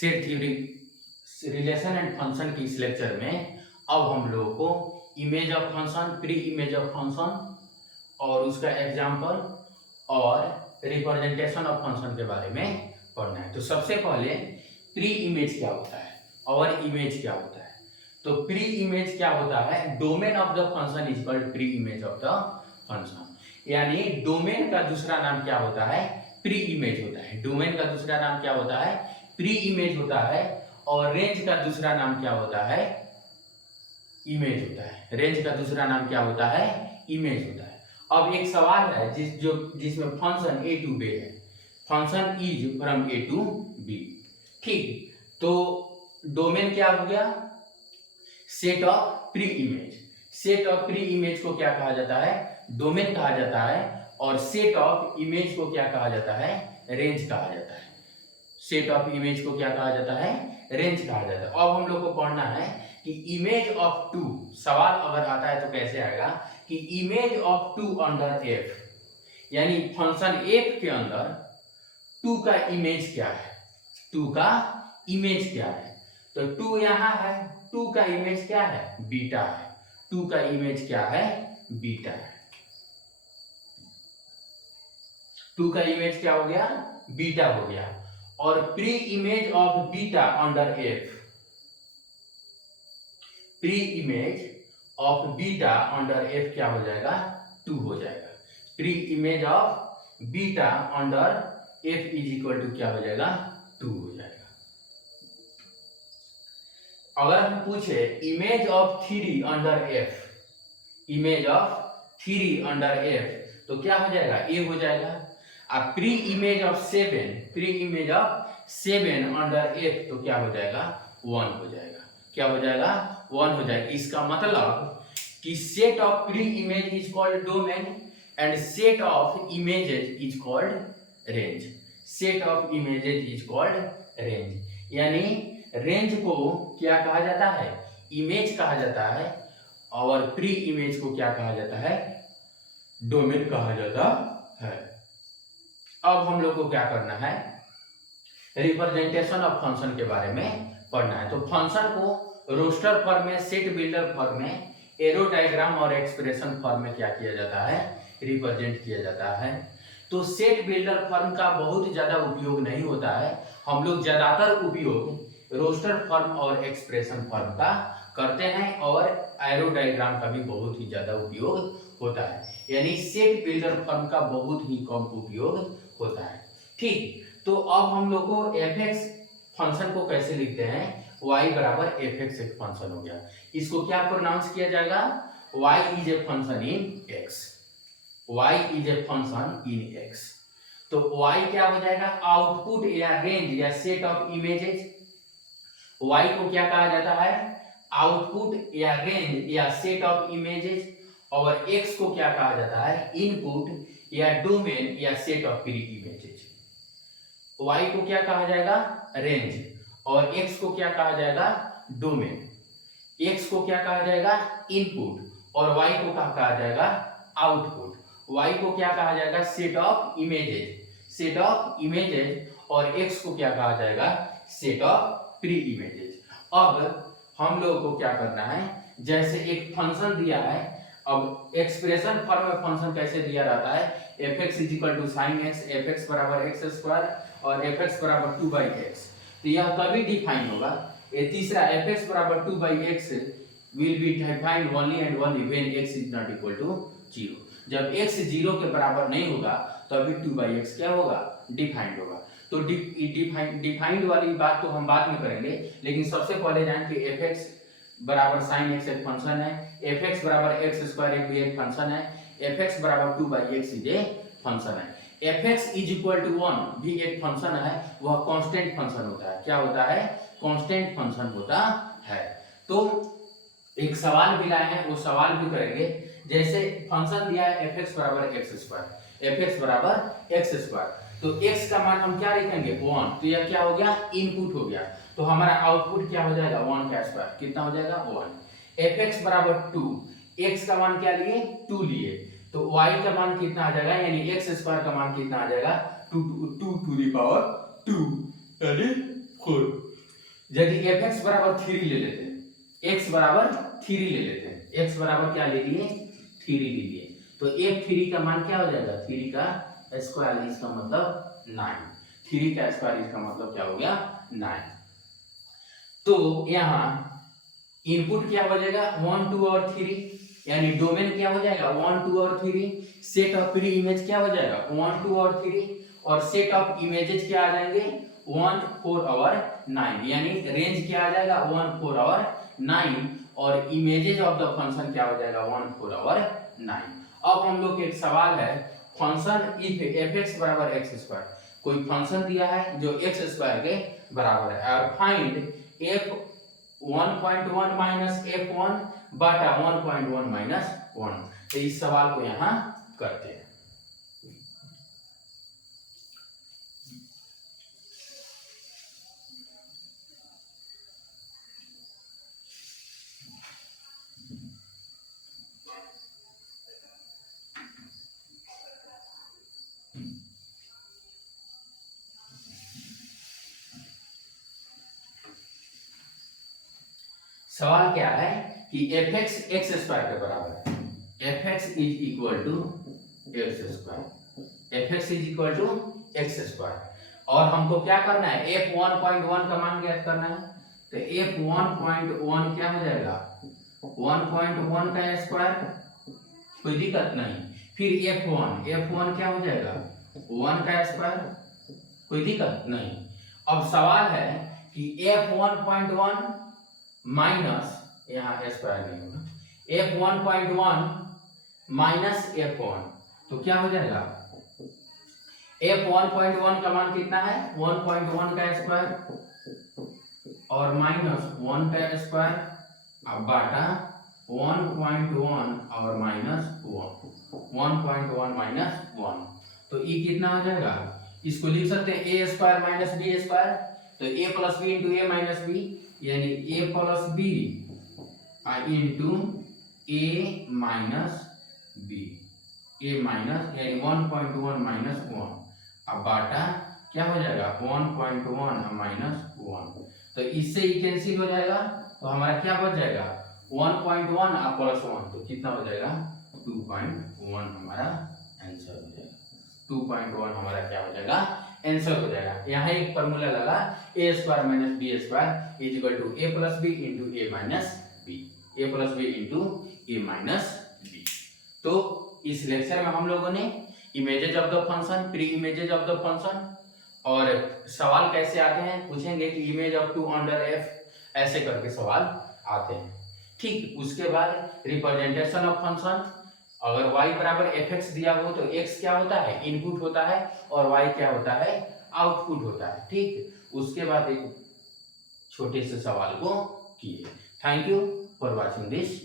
Set theory relation and function की इस lecture में अब हम लोगों को image of function, pre image of function और उसका एग्जाम्पल और रिप्रेजेंटेशन ऑफ फंक्शन के बारे में पढ़ना है। तो सबसे पहले प्री इमेज क्या होता है और इमेज क्या होता है। तो प्री इमेज क्या होता है, domain of the function is called pre image of the function, यानी डोमेन का दूसरा नाम क्या होता है, प्री इमेज होता है। डोमेन का दूसरा नाम क्या होता है, प्री इमेज होता है। और रेंज का दूसरा नाम क्या होता है, इमेज होता है। रेंज का दूसरा नाम क्या होता है, इमेज होता है। अब एक सवाल है जिसमें फंक्शन ए टू बी है, function is from A to B, ठीक। तो डोमेन क्या हो गया, set of pre image. Set of pre image को क्या कहा जाता है, डोमेन कहा जाता है। और सेट ऑफ इमेज को क्या कहा जाता है, रेंज कहा जाता है। सेट ऑफ इमेज को क्या कहा जाता है, रेंज कहा जाता है। अब हम लोग को पढ़ना है कि इमेज ऑफ टू, सवाल अगर आता है तो कैसे आएगा कि image of two under F, यानी फंक्शन एफ के अंदर टू का इमेज क्या है, टू का इमेज क्या है। तो टू यहां है, टू का इमेज क्या है, बीटा है। टू का इमेज क्या है, बीटा है। टू का इमेज क्या हो गया, बीटा हो गया। और pre image of beta under F, pre image of beta under F क्या हो जाएगा, टू हो जाएगा। Pre image of beta under F is equal to क्या हो जाएगा, टू हो जाएगा। अगर हम पूछे image of three under F, image of three under F, तो क्या हो जाएगा, ए हो जाएगा। अब pre image of seven, pre image of seven under F, तो क्या हो जाएगा, वन हो जाएगा। क्या हो जाएगा, वन हो जाएगा। इसका मतलब कि set of pre image is called domain and set of images is called range. Set of images is called range, यानी रेंज को क्या कहा जाता है, इमेज कहा जाता है। और प्री इमेज को क्या कहा जाता है, डोमेन कहा जाता है। अब हम लोग को क्या करना है, रिप्रेजेंटेशन ऑफ फंक्शन के बारे में पढ़ना है। तो फंक्शन को रोस्टर फॉर्म में, सेट बिल्डर फॉर्म में, एरो डायग्राम और एक्सप्रेशन फॉर्म में क्या किया जाता है, रिप्रेजेंट किया जाता है। तो सेट बिल्डर फॉर्म का बहुत ज्यादा उपयोग नहीं होता है। हम लोग ज्यादातर उपयोग रोस्टर फॉर्म और एक्सप्रेशन फॉर्म का करते हैं और एरो डायग्राम का भी बहुत ही ज्यादा उपयोग होता है, यानी सेट बिल्डर फॉर्म का बहुत ही कम उपयोग होता है, ठीक। तो अब हम लोग को एफ एक्स फंक्शन को कैसे लिखते हैं, y बराबर एफ एक्स एक फंक्शन हो गया। इसको क्या प्रोनाउंस किया जाएगा, y is a function in x, y is a function in x। तो y क्या हो जाएगा, आउटपुट या रेंज या सेट ऑफ इमेजेस। y को क्या कहा जाता है, आउटपुट या रेंज या सेट ऑफ इमेजेस। और x को क्या कहा जाता है, इनपुट या डोमेन या set of pre images. y को क्या कहा जाएगा, रेंज, और x को क्या कहा जाएगा, डोमेन। x को क्या कहा जाएगा, इनपुट, और y को क्या कहा जाएगा, आउटपुट। y को क्या कहा जाएगा, set of images, set of images. और x को क्या कहा जाएगा, सेट ऑफ प्री इमेजेस। अब हम लोगों को क्या करना है, जैसे एक फंक्शन दिया है, अब एक्सप्रेशन फॉर्म में फंक्शन कैसे दिया रहता है, F X is equal to sine X, F X बराबर एक्स स्क्वायर और एफ एक्स बराबर 2/x। तो यह तभी डिफाइन होगा, ये तीसरा एफ एक्स बराबर 2/x will be defined only and only when x is not equal to 0। जब x 0 के बराबर नहीं होगा तभी 2/x क्या होगा, डिफाइंड होगा। तो डिफाइंड वाली बात तो हम बाद में करेंगे, लेकिन सबसे पहले जान कि एफ एक्स बराबर साइन एक्स एक फंक्शन है, एफ एक्स बराबर एक्स स्क्वायर भी एक फंक्शन है, एफ एक्स बराबर 2/x इज ए फंक्शन है। F X is equal to 1 भी एक फंक्शन है, वह कांस्टेंट फंक्शन होता है। क्या होता है, कांस्टेंट फंक्शन होता है। तो एक सवाल भी लाए हैं, वो सवाल भी करेंगे। जैसे फंक्शन दिया है एफ एक्स बराबर एक्स स्क्वायर, एफ एक्स बराबर एक्स स्क्वायर, तो x का मान हम क्या लिखेंगे, 1। तो यह क्या हो गया, इनपुट हो गया। तो हमारा आउटपुट क्या हो जाएगा, 1 का स्क्वायर, कितना हो जाएगा, 1। एफ एक्स बराबर 2, x का मान क्या लिए, 2 लिए, तो y का मान कितना आ जाएगा, यानी x स्क्वायर का मान कितना आ जाएगा, 2 टू द पावर 2, यानी 4। यदि एफ एक्स बराबर 3 ले लेते हैं, एक्स बराबर 3 ले लेते हैं, एक्स बराबर क्या ले लिए 3 ले लिए, तो एफ 3 का मान क्या हो जाएगा 3 का स्क्वायर, इसका मतलब 9। 3 का स्क्वायर इसका मतलब क्या हो गया 9। तो यहाँ इनपुट क्या हो जाएगा 1 2 और 3, यानी डोमेन क्या हो जाएगा 1 2 और 3, सेट ऑफ प्री इमेज क्या हो जाएगा 1 2 और 3, और सेट ऑफ इमेजेस क्या आ जाएंगे 1 4 और 9, यानी रेंज क्या आ जाएगा 1 4 और 9, और इमेजेस ऑफ द फंक्शन क्या हो जाएगा 1 4 और 9। अब हम लोग एक सवाल है, फंक्शन इफ एफ एक्स बराबर एक्स स्क्वायर, कोई फंक्शन दिया है जो एक्स स्क्वायर के बराबर है, और फाइंड एफ 1.1 माइनस f1 बटा 1.1 माइनस 1। तो इस सवाल को यहां करते हैं। सवाल क्या है कि एफ एक्स एक्स स्क्वायर के बराबर है, F X is equal to X square, F X is equal to X square, और हमको क्या करना है एफ 1.1 का मान ज्ञात करना है। तो एफ 1.1 क्या हो जाएगा 1.1 का स्क्वायर, कोई दिक्कत नहीं, फिर f1 क्या हो जाएगा 1 का स्क्वायर, कोई दिक्कत नहीं। अब सवाल है कि f 1.1 माइनस, यहाँ स्क्वायर नहीं होगा, f 1.1 माइनस f1, तो क्या हो जाएगा f 1.1 का मान कितना है 1.1 का स्क्वायर और माइनस 1 का स्क्वायर, अब बाटा 1.1 और माइनस 1.1 माइनस 1, तो ये कितना हो जाएगा, इसको लिख सकते हैं ए स्क्वायर माइनस बी स्क्वायर, तो ए plus B into A minus B, यानी ए plus B into A minus B, A minus यानी 1.1 माइनस 1, अब बाटा क्या हो जाएगा 1.1 माइनस 1, तो इससे ही कैंसिल हो जाएगा, तो हमारा क्या बच जाएगा 1.1 और प्लस 1, तो कितना हो जाएगा 2.1, हमारा आंसर हो जाएगा 2.1, हमारा क्या हो जाएगा आंसर हो जाएगा। यहाँ एक फॉर्मूला लगा A square minus B square is equal to A plus B into A minus B, A plus B into A minus B. तो इस लेक्चर में हम लोगों ने images of the function, pre images of the function, और सवाल कैसे आते हैं पूछेंगे कि इमेज ऑफ 2 अंडर एफ, ऐसे करके सवाल आते हैं। ठीक, उसके बाद रिप्रेजेंटेशन ऑफ फंक्शन, अगर y बराबर एफ एक्स दिया हो तो x क्या होता है इनपुट होता है और y क्या होता है आउटपुट होता है। ठीक, उसके बाद एक छोटे से सवाल को किए। Thank you for watching this.